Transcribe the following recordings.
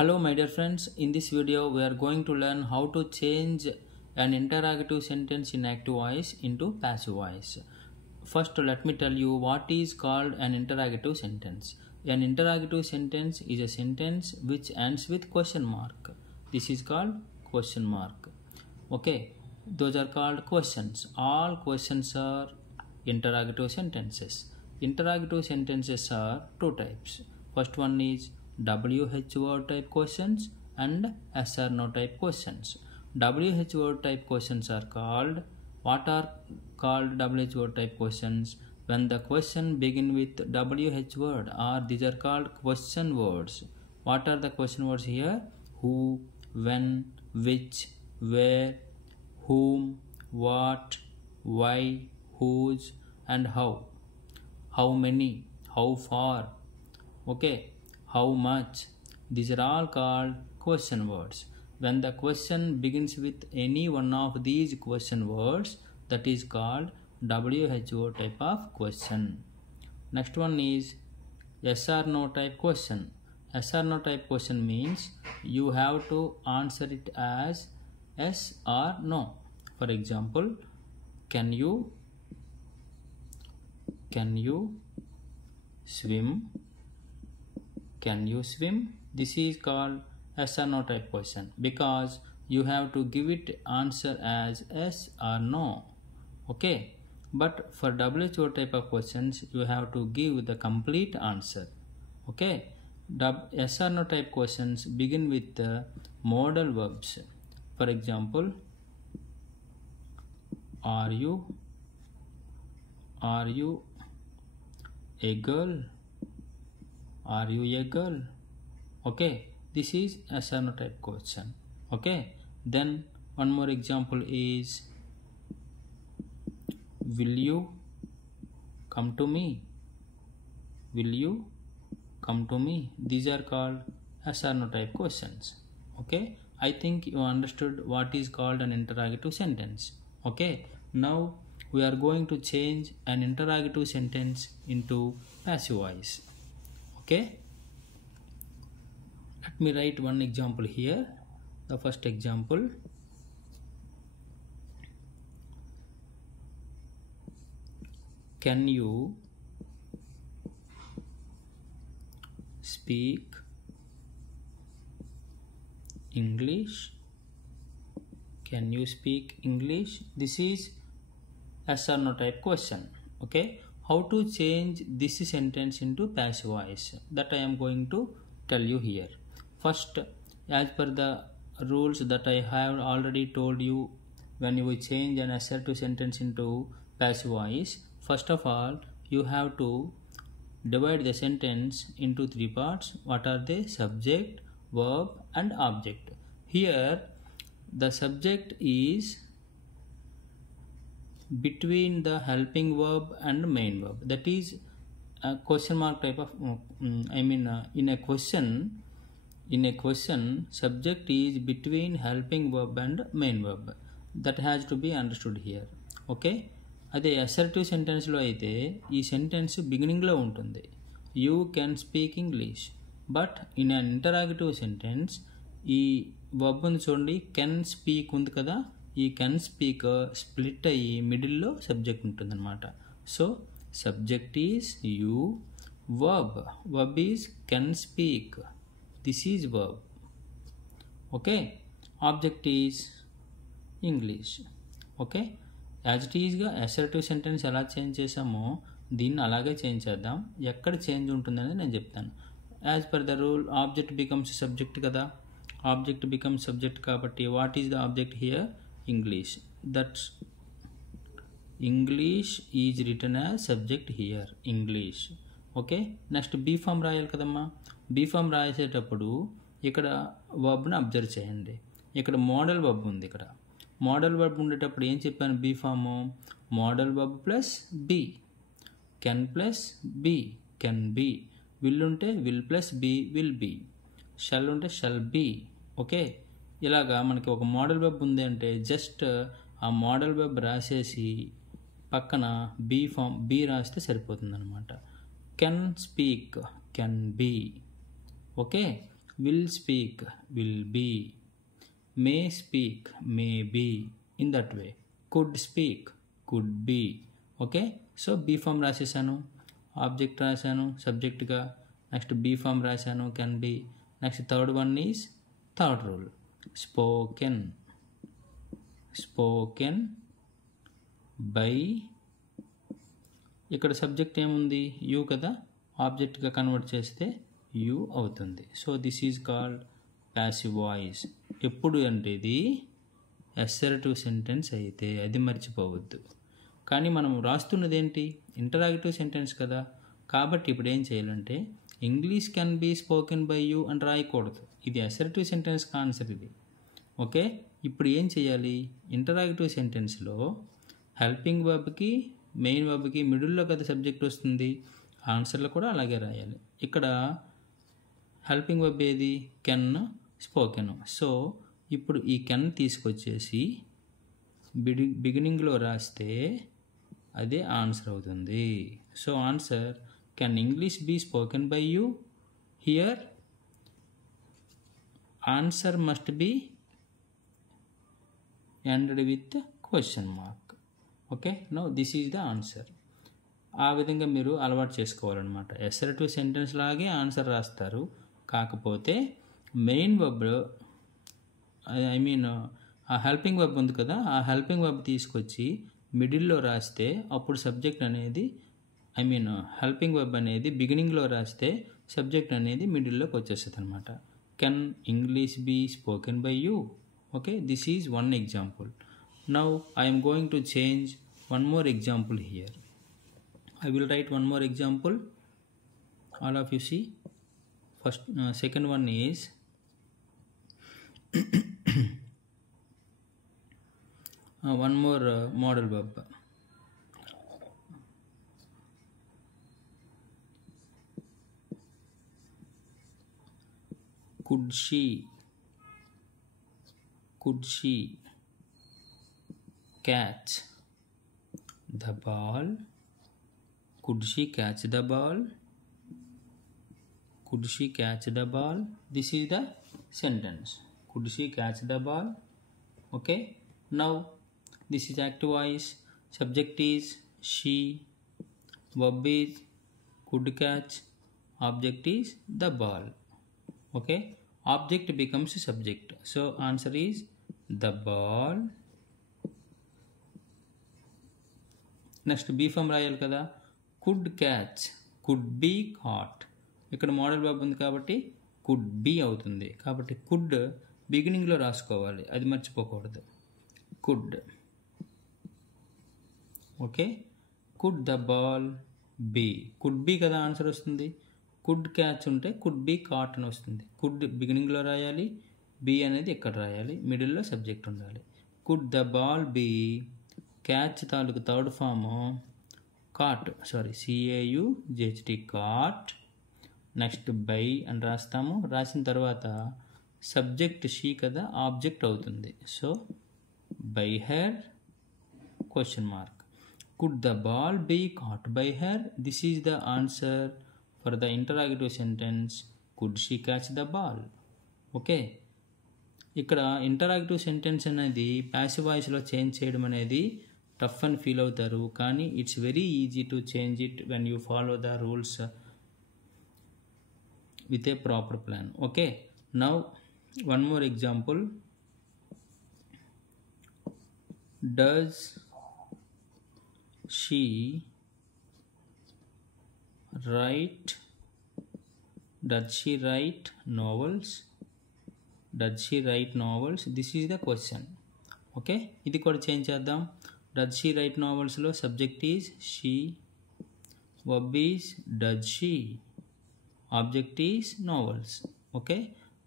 Hello my dear friends, in this video we are going to learn how to change an interrogative sentence in active voice into passive voice. First let me tell you what is called an interrogative sentence. An interrogative sentence is a sentence which ends with question mark. This is called question mark. Okay, those are called questions. All questions are interrogative sentences. Interrogative sentences are two types. First one is WH word type questions and yes or no type questions. WH word type questions are called, what are called WH word type questions? When the question begin with WH word, or these are called question words. What are the question words here? Who, when, which, where, whom, what, why, whose and how. How many, how far, okay, how much. These are all called question words. When the question begins with any one of these question words, that is called WHO type of question. Next one is yes or no type question. Yes or no type question means you have to answer it as yes or no. For example, can you swim? Can you swim? This is called yes or no type question because you have to give it answer as yes or no. Okay, but for WHO type of questions you have to give the complete answer. Okay, yes or no type questions begin with the modal verbs. For example, are you a girl? Are you a girl? Okay, this is yes or no type question. Okay, then one more example is will you come to me? Will you come to me? These are called yes or no type questions. Okay, I think you understood what is called an interrogative sentence. Okay, now we are going to change an interrogative sentence into passive voice. Okay, let me write one example here. The first example, can you speak English? Can you speak English? This is yes or no type question. Okay, how to change this sentence into passive voice, that I am going to tell you here. First, as per the rules that I have already told you, when you change an assertive sentence into passive voice, first of all you have to divide the sentence into three parts. What are they? Subject, verb and object. Here the subject is between the helping verb and main verb, that is a question mark type of in a question subject is between helping verb and main verb. That has to be understood here. Okay, అదే assertive సెంటెన్స్లో అయితే ఈ sentence బిగినింగ్లో ఉంటుంది, you can speak English. But in an interrogative sentence ఈ verb ఉంది చూడండి, can speak ఉంది కదా, ఈ కెన్ స్పీక్ స్ప్లిట్ అయ్యి మిడిల్లో సబ్జెక్ట్ ఉంటుంది అనమాట. So subject is you, verb is can speak, this is verb. Okay, object is English. Okay, as it ఈజ్గా అసర్టివ్ సెంటెన్స్ ఎలా చేంజ్ చేసామో దీన్ని అలాగే చేంజ్ చేద్దాం. ఎక్కడ చేంజ్ ఉంటుందనేది నేను చెప్తాను. As per the rule object becomes subject కదా, ఆబ్జెక్ట్ బికమ్స్ సబ్జెక్ట్ కాబట్టి what is the object here? English. That's English is written as subject here, English. Okay, next be form రాయాలి కదమ్మా. బీ ఫామ్ రాసేటప్పుడు ఇక్కడ వర్బ్ని observe చేయండి. ఇక్కడ modal verb ఉంది. ఇక్కడ మోడల్ వర్బ్ ఉండేటప్పుడు ఏం చెప్పాను? Be form modal verb plus be, can plus be, can be, will ఉంటే will plus be, will be, shall ఉంటే షల్ బీ. ఓకే, ఇలాగా మనకి ఒక మోడల్ వెబ్ ఉంది అంటే జస్ట్ ఆ మోడల్ వెబ్ రాసేసి పక్కన బీ ఫామ్ బీ రాస్తే సరిపోతుంది అనమాట. Can speak, can be. Okay, will speak, will be, may speak, may be, in that way. Could speak, could be. Okay, so be form రాసేసాను, object రాశాను సబ్జెక్ట్గా, next be form రాశాను can be, next third one is third rule spoken, spoken by, ఇక్కడ సబ్జెక్ట్ ఏముంది you కదా, ఆబ్జెక్ట్గా convert చేస్తే యూ అవుతుంది. So this is called passive voice. ఎప్పుడు అంటే ఇది అసర్టివ్ సెంటెన్స్ అయితే, అది మర్చిపోవద్దు. కానీ మనం రాస్తున్నది ఏంటి ఇంటరాగేటివ్ సెంటెన్స్ కదా, కాబట్టి ఇప్పుడు ఏం చేయాలంటే English can be spoken by you అని రాయకూడదు, ఇది అసర్టివ్ సెంటెన్స్ ఆన్సర్ ఇది. ఓకే, ఇప్పుడు ఏం చేయాలి ఇంటరాగేటివ్ సెంటెన్స్లో హెల్పింగ్ వర్బ్కి మెయిన్ వర్బ్కి మిడిల్లో కదా సబ్జెక్ట్ వస్తుంది, ఆన్సర్లో కూడా అలాగే రాయాలి. ఇక్కడ హెల్పింగ్ వర్బ్ ఏది కెన్, స్పోకెన్. సో ఇప్పుడు ఈ కెన్ తీసుకొచ్చేసి బిగినింగ్లో రాస్తే అదే ఆన్సర్ అవుతుంది. So answer can English be spoken by you, here answer must be ended with question mark. Okay, now this is the answer. ఆ విధంగా మీరు అలవాటు చేసుకోవాలన్నమాట. అసర్టివ్ సెంటెన్స్ లాగే ఆన్సర్ రాస్తారు, కాకపోతే మెయిన్ వర్బ్ ఆ హెల్పింగ్ వర్బ్ ఉంది కదా, ఆ హెల్పింగ్ వర్బ్ తీసుకొచ్చి మిడిల్లో రాస్తే అప్పుడు సబ్జెక్ట్ అనేది హెల్పింగ్ వర్బ్ అనేది బిగినింగ్లో రాస్తే సబ్జెక్ట్ అనేది మిడిల్లోకి వచ్చేస్తుంది అనమాట. Can English be spoken by you. Okay, this is one example. Now I'm going to change one more example here. I will write one more example. All of you see. First, second one is one more model verb. Could she catch the ball? Could she catch the ball? Could she catch the ball? This is the sentence. Could she catch the ball? Okay. Now this is active voice. Subject is she. Verb is could catch. Object is the ball. Okay. Object becomes subject. So answer is the ball. Next B form రాయాలి కదా. Could catch, could be caught. ఇక్కడ modal verb ఉంది కాబట్టి could be అవుతుంది, కాబట్టి could బిగినింగ్లో రాసుకోవాలి, అది మర్చిపోకూడదు. Could. Okay, could the ball be, could be కదా ఆన్సర్ వస్తుంది. కుడ్ క్యాచ్ ఉంటే కుడ్ బీ కాట్ అని వస్తుంది. కుడ్ బిగినింగ్లో రాయాలి, బీ అనేది ఇక్కడ రాయాలి, మిడిల్లో సబ్జెక్ట్ ఉండాలి. Could the ball be, catch తాలూకు third form caught, sorry CAUGHT caught. Next by అని రాస్తాము, రాసిన తర్వాత సబ్జెక్ట్ షీ కదా, ఆబ్జెక్ట్ అవుతుంది. So by her question mark. Could the ball be caught by her? This is the answer for the interrogative sentence could she catch the ball. Okay, ఇక్కడ interrogative sentence అనేది passive వాయిస్లో change చేయడం అనేది tough అని feel అవుతారు, కానీ it's very easy to change it when you follow the rules with a proper plan. Okay, now one more example. Does she right novels? Does she write novels? This is the question. Okay, ఇది కూడా change చేద్దాం. Does she write novels లో subject is she, verb is does she, object is novels. Okay,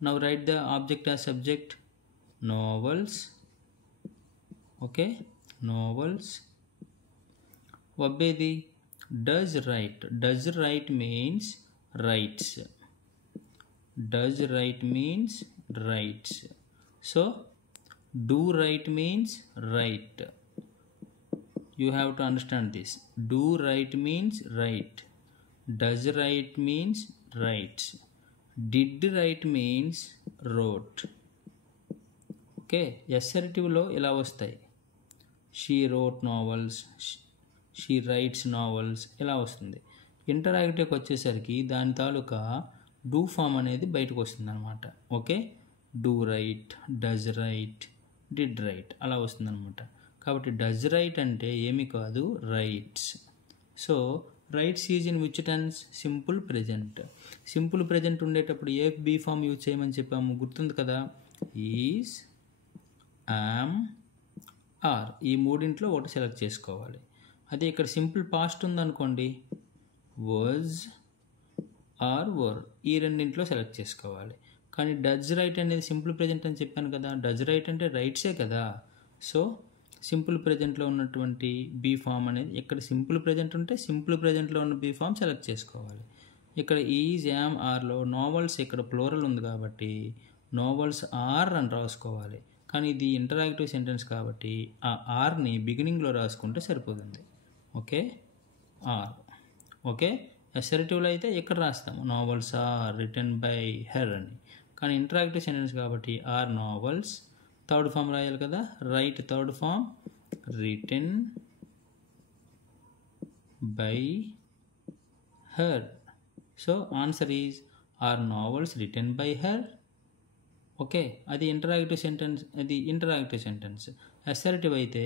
now write the object as subject, novels. Okay, novels. Verb ఏది does write. Does write means writes. Does write means writes. So do write means write. You have to understand this. Do write means write. Does write means writes. Did write means wrote. Okay, అసర్టివ్లో ఇలా వస్తాయి. She wrote novels, she writes novels ఇలా వస్తుంది. ఇంటరాక్టివ్కి వచ్చేసరికి దాని తాలూకా do form అనేది బయటకు వస్తుంది అనమాట. Okay, do write, does write, did write అలా వస్తుంది అనమాట. కాబట్టి డజ్ రైట్ అంటే ఏమి కాదు, writes. So writes is in which tense? Simple present. Simple present ఉండేటప్పుడు ఏ బీ ఫామ్ యూజ్ చేయమని చెప్పాము, గుర్తుంది కదా? ఈజ్, యామ్, ఆర్ ఈ మూడింట్లో ఒకటి సెలెక్ట్ చేసుకోవాలి. అదే ఇక్కడ సింపుల్ పాస్ట్ ఉందనుకోండి, వాజ్ ఆర్ వర్ ఈ రెండింట్లో సెలెక్ట్ చేసుకోవాలి. కానీ డజ్ రైట్ అనేది సింపుల్ ప్రెజెంట్ అని చెప్పాను కదా, డజ్ రైట్ అంటే రైట్సే కదా. సో సింపుల్ ప్రెజెంట్లో ఉన్నటువంటి బీ ఫామ్ అనేది, ఇక్కడ సింపుల్ ప్రెజెంట్ ఉంటే సింపుల్ ప్రెజెంట్లో ఉన్న బీ ఫామ్ సెలెక్ట్ చేసుకోవాలి. ఇక్కడ ఈజ్, యామ్, ఆర్లో నావల్స్ ఇక్కడ ప్లోరల్ ఉంది కాబట్టి నావల్స్ ఆర్ అని రాసుకోవాలి. కానీ ఇది ఇంటరాక్టివ్ సెంటెన్స్ కాబట్టి ఆ ఆర్ని బిగినింగ్లో రాసుకుంటే సరిపోతుంది. Okay, are. ఓకే, అసర్టివ్లో అయితే ఇక్కడ రాస్తాము novels are written by her అని. కానీ ఇంటరాక్టివ్ సెంటెన్స్ కాబట్టి ఆర్ నావల్స్, థర్డ్ ఫామ్ రాయాలి కదా, write third form, written by her. So answer is are novels written by her. Okay, అది ఇంటరాక్టివ్ సెంటెన్స్, అది ఇంటరాక్టివ్ సెంటెన్స్. అసర్టివ్ అయితే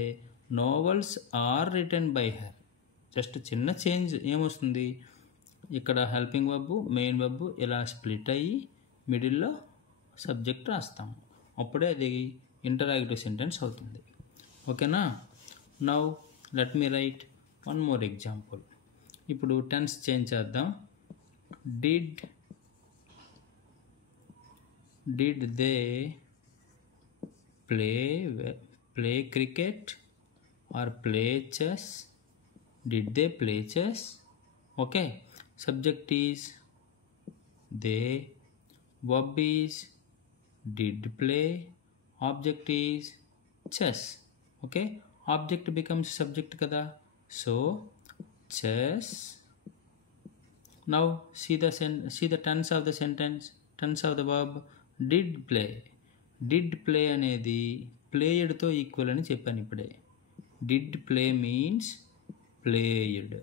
novels are written by her. Just చిన్న change ఏమొస్తుంది, ఇక్కడ helping verb, main verb ఇలా split అయ్యి మిడిల్లో subject రాస్తాము, అప్పుడే అది ఇంటరాక్టివ్ సెంటెన్స్ అవుతుంది. ఓకేనా? Now let me right one more example. ఇప్పుడు టెన్స్ చేంజ్ చేద్దాం. Did they play cricket or play chess? Did they play chess? Okay, subject is they, verb is did play, object is chess. Okay, object becomes subject kada, so chess. Now see the tense of the sentence, tense of the verb did play. Did play అనేది ప్లేయడ్తో equal అని చెప్పాను ఇప్పుడే. Did play means played.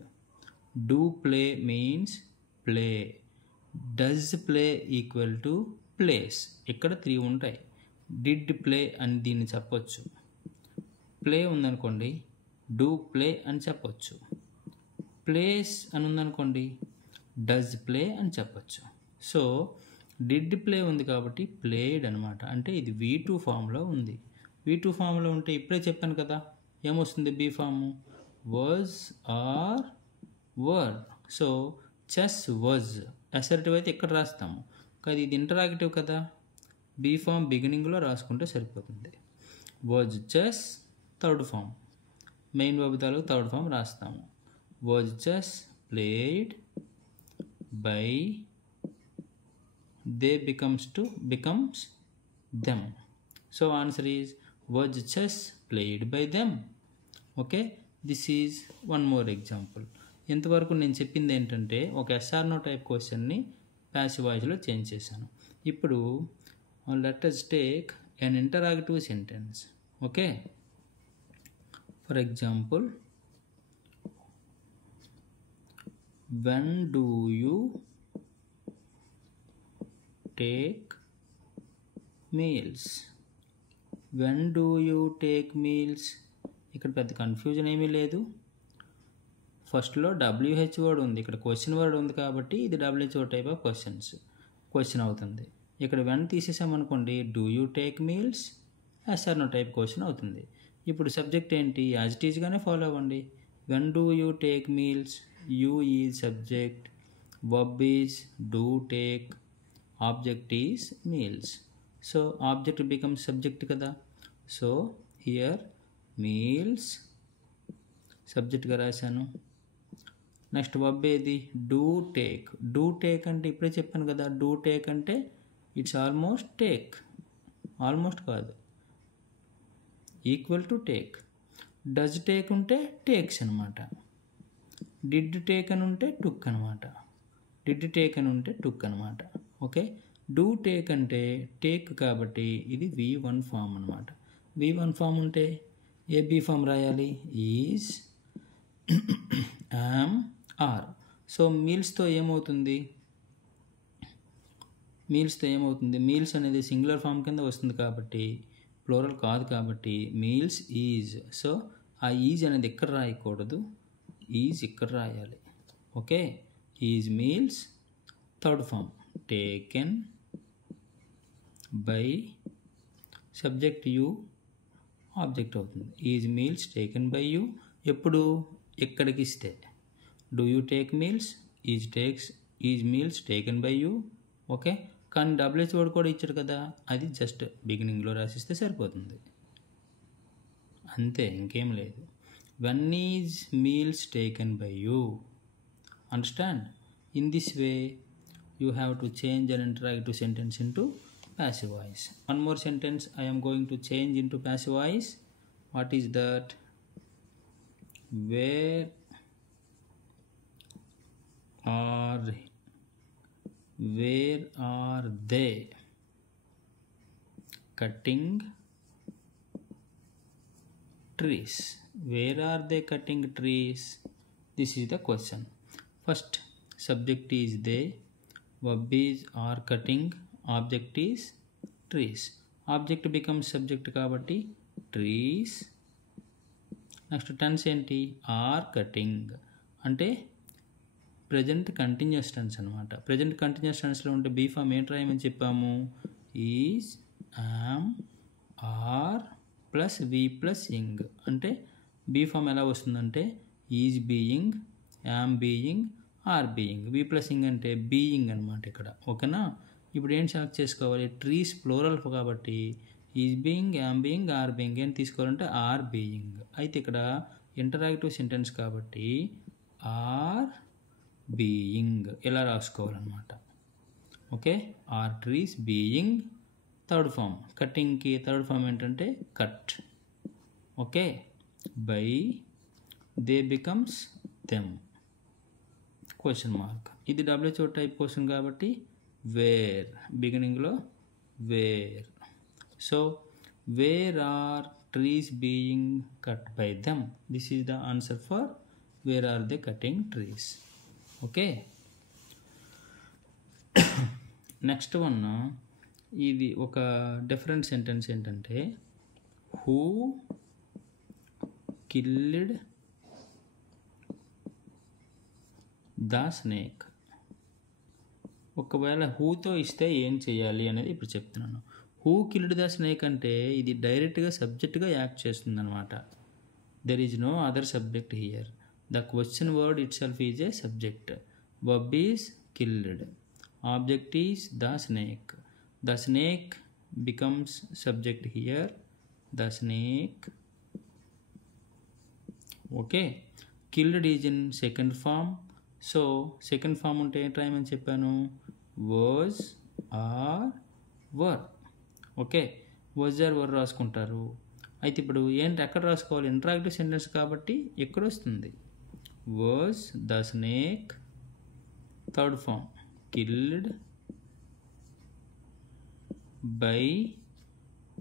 Do play means play. Does play equal to plays. ఇక్కడ 3 ఉంటాయి. Did play అని దీన్ని చెప్పొచ్చు. Play ఉందనుకోండి, do play అని చెప్పొచ్చు. ప్లేస్ అని ఉందనుకోండి, డస్ ప్లే అని చెప్పొచ్చు. సో డిడ్ ప్లే ఉంది కాబట్టి ప్లేడ్ అనమాట. అంటే ఇది V2 ఫామ్లో ఉంది. V2 ఫామ్లో ఉంటే ఇప్పుడే చెప్పాను కదా ఏమొస్తుంది, B form, was are were. So chess was. Assertive అయితే ఇక్కడ రాస్తాము, కానీ ఇది ఇంటరాక్టివ్ కదా, బీ ఫామ్ బిగినింగ్లో రాసుకుంటే సరిపోతుంది. Was chess third form, main verb తాలూకు థర్డ్ ఫామ్ రాస్తాము. Was chess played by, they becomes them. So answer is was chess played by them. Okay, this is one more example. ఇంతవరకు నేను చెప్పింది ఏంటంటే ఒక ఎస్ఆర్ నో టైప్ క్వశ్చన్ని passive వాయిస్లో change చేశాను. ఇప్పుడు let us take an interrogative sentence. Okay, for example, when do you take meals? When do you take meals? ఇక్కడ పెద్ద కన్ఫ్యూజన్ ఏమీ లేదు. ఫస్ట్లో WH వర్డ్ ఉంది, ఇక్కడ క్వశ్చన్ వర్డ్ ఉంది కాబట్టి ఇది WHO టైప్ ఆఫ్ క్వశ్చన్ అవుతుంది. ఇక్కడ వెన్ తీసేసామనుకోండి, do you take meals, yes or no type question అవుతుంది. ఇప్పుడు సబ్జెక్ట్ ఏంటి, యాజ్ ఇట్ ఈజ్గానే ఫాలో అవ్వండి. When do you take meals, you is subject, verb is do take, object is meals. So object becomes subject kada. So here meals subject ga rasanu. Next verb edi, do take. Do take ante ippade cheppanu kada, do take ante it's almost take, almost kaadu, equal to take. Does take unte takes anamata. Did take అని ఉంటే took అనమాట. Did take అని ఉంటే took అనమాట. Okay, do take అంటే take కాబట్టి ఇది V1 form అనమాట. V1 ఫామ్ ఉంటే ఏ బీ ఫామ్ రాయాలి? Is, am, are. సో మీల్స్తో ఏమవుతుంది? మీల్స్ అనేది సింగులర్ ఫామ్ కింద వస్తుంది కాబట్టి, ప్లూరల్ కాదు కాబట్టి మీల్స్ ఈజ్. సో ఆ ఈజ్ అనేది ఎక్కడ రాయకూడదు, ఈజ్ ఇక్కడ రాయాలి. Okay, is meals. Third form taken by, subject you, object అవుతుంది. Is meals taken by you. ఎప్పుడు? ఎక్కడికి ఇస్తే. Do you take meals? Is meals taken by you. Okay, కానీ డబ్ల్యూహెచ్ వర్డ్ కూడా ఇచ్చాడు కదా, అది జస్ట్ బిగినింగ్లో రాసిస్తే సరిపోతుంది, అంతే, ఇంకేం లేదు. When is meals taken by you. Understand? In this way you have to change an interrogative sentence into passive voice. One more sentence I am going to change into passive voice. What is that? Where are they cutting trees? Where are they cutting trees? This is the question. First subject is they, verb is are cutting, object is trees. Object becomes subject కాబట్టి trees. Next tense ఏంటి? Are cutting అంటే present continuous tense అనమాట. Present continuous టెన్స్లో ఉంటే B form ఏంటి రాయమని చెప్పాము? Is, am, are plus V plus ing. అంటే బీ ఫామ్ ఎలా వస్తుందంటే is being, am being, are being. V plus ing అంటే బీయింగ్ అనమాట ఇక్కడ. ఓకేనా? ఇప్పుడు ఏం సెలెక్ట్ చేసుకోవాలి? ట్రీస్ ప్లూరల్ కాబట్టి is being, am being, are being. ఏం తీసుకోవాలంటే ఆర్ బీయింగ్. అయితే ఇక్కడ ఇంటరాక్టివ్ సెంటెన్స్ కాబట్టి ఆర్ బీయింగ్ ఇలా రాసుకోవాలన్నమాట. Okay, are trees being. Third form కటింగ్కి థర్డ్ ఫామ్ ఏంటంటే cut. Okay, by they becomes them. Question mark. ఇది డబ్ల్యూహెచ్ఓ టైప్ క్వశ్చన్ కాబట్టి వేర్, బిగినింగ్లో where. So where are trees being cut by them. This is the answer for where are they cutting trees. Okay, next one, ఇది ఒక different sentence ఏంటంటే who killed the snake. ఒకవేళ హూతో ఇస్తే ఏం చేయాలి అనేది ఇప్పుడు చెప్తున్నాను. హూ కిల్డ్ ద స్నేక్ అంటే ఇది డైరెక్ట్గా సబ్జెక్ట్గా యాక్ట్ చేస్తుంది అనమాట. There is no other subject here. The question word itself is a subject. Verb is killed, object is the snake. The snake becomes subject here. The snake. Okay, killed is in second form. So second form ఉంటే ఏంటి రాయమని చెప్పాను? Was, are, were. Okay, was are were రాసుకుంటారు. అయితే ఇప్పుడు ఏంటి ఎక్కడ రాసుకోవాలి? ఇంటరాక్టివ్ సెంటెన్స్ కాబట్టి ఎక్కడ వస్తుంది? Was, the snake, third form killed by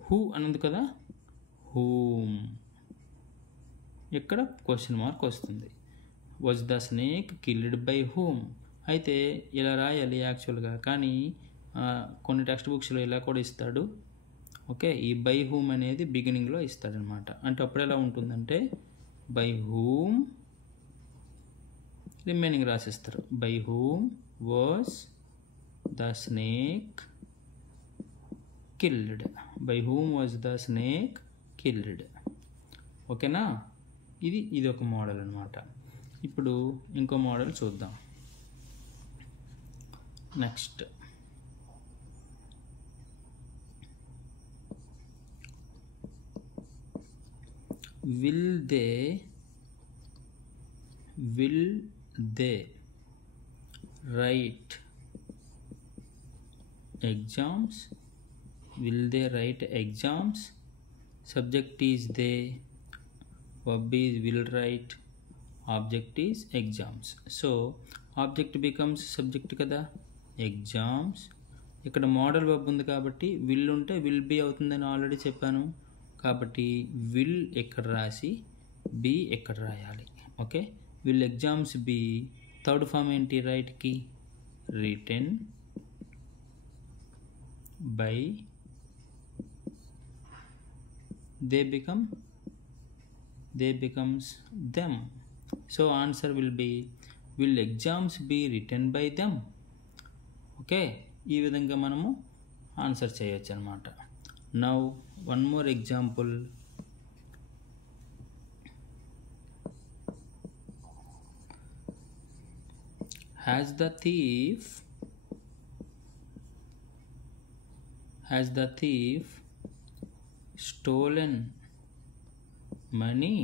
who అన్నది కదా, హూమ్. ఇక్కడ క్వశ్చన్ మార్క్ వస్తుంది. Was the snake killed by whom. అయితే ఇలా రాయాలి యాక్చువల్గా, కానీ కొన్ని టెక్స్ట్ బుక్స్లో ఇలా కూడా ఇస్తాడు. ఓకే, ఈ బై హూమ్ అనేది బిగినింగ్లో ఇస్తాడనమాట. అంటే అప్పుడు ఎలా ఉంటుందంటే బై హూమ్ రిమైనింగ్ రాసిస్తారు. By whom was the snake killed. By whom was the snake killed. ఓకేనా? ఇది ఒక మోడల్ అనమాట. ఇప్పుడు ఇంకో మోడల్ చూద్దాం. Next will they write exams? Will they write exams? Subject is they, verb is will write, object is exams. So object becomes subject kada, exams. ఇక్కడ model web ఉంది కాబట్టి విల్ ఉంటే విల్ బీ అవుతుందని already చెప్పాను. కాబట్టి will ఎక్కడ రాసి B ఎక్కడ రాయాలి. Okay, will exams be third form ఏంటి రైట్కి, written by they becomes them. So answer will be, will exams be written by them. Okay, ఈ విధంగా మనము ఆన్సర్ చేయొచ్చు అన్నమాట. Now one more example. Has the thief stolen money?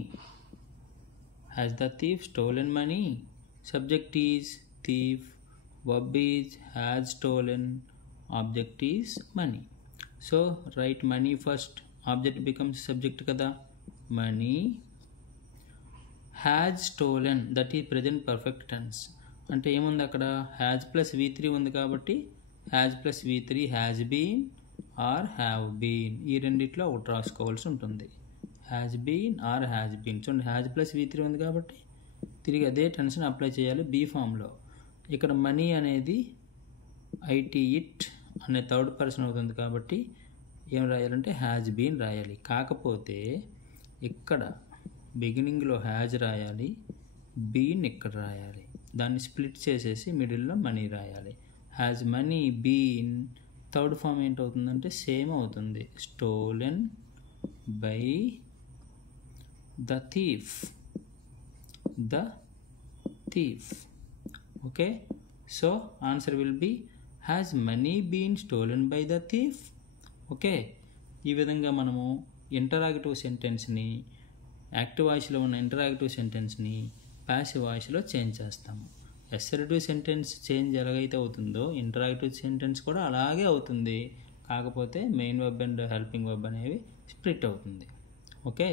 Has the thief stolen money? Subject is thief, verb is has stolen, object is money. So write money first, object becomes subject kada. Money has stolen, that is present perfect tense. అంటే ఏముంది అక్కడ, has plus V3 ఉంది కాబట్టి has plus V3 has been or have been, ఈ రెండిట్లో ఒకటి రాసుకోవాల్సి ఉంటుంది. Has been or has been. చూడండి, హ్యాజ్ ప్లస్ V3 ఉంది కాబట్టి తిరిగి అదే టెన్షన్ అప్లై చేయాలి బీ ఫామ్లో. ఇక్కడ మనీ అనేది ఇట్ అనే థర్డ్ పర్సన్ అవుతుంది కాబట్టి ఏం రాయాలంటే హ్యాజ్ బీన్ రాయాలి. కాకపోతే ఇక్కడ బిగినింగ్లో హ్యాజ్ రాయాలి, బీన్ ఇక్కడ రాయాలి. దాన్ని స్ప్లిట్ చేసేసి మిడిల్లో మనీ రాయాలి. Has money been third form ఏంటవుతుందంటే సేమ్ అవుతుంది, stolen by the thief. Okay, so answer will be has money been stolen by the thief. Okay, ఈ విధంగా మనము ఇంటరాగేటివ్ సెంటెన్స్ని, యాక్టివ్ వాయిస్లో ఉన్న ఇంటరాగేటివ్ సెంటెన్స్ని ప్యాసివ్ వాయిస్లో చేంజ్ చేస్తాము. అసర్టివ్ సెంటెన్స్ చేంజ్ ఎలాగైతే అవుతుందో ఇంటరాక్టివ్ సెంటెన్స్ కూడా అలాగే అవుతుంది. కాకపోతే main verb and helping verb అనేవి స్ప్లిట్ అవుతుంది. ఓకే.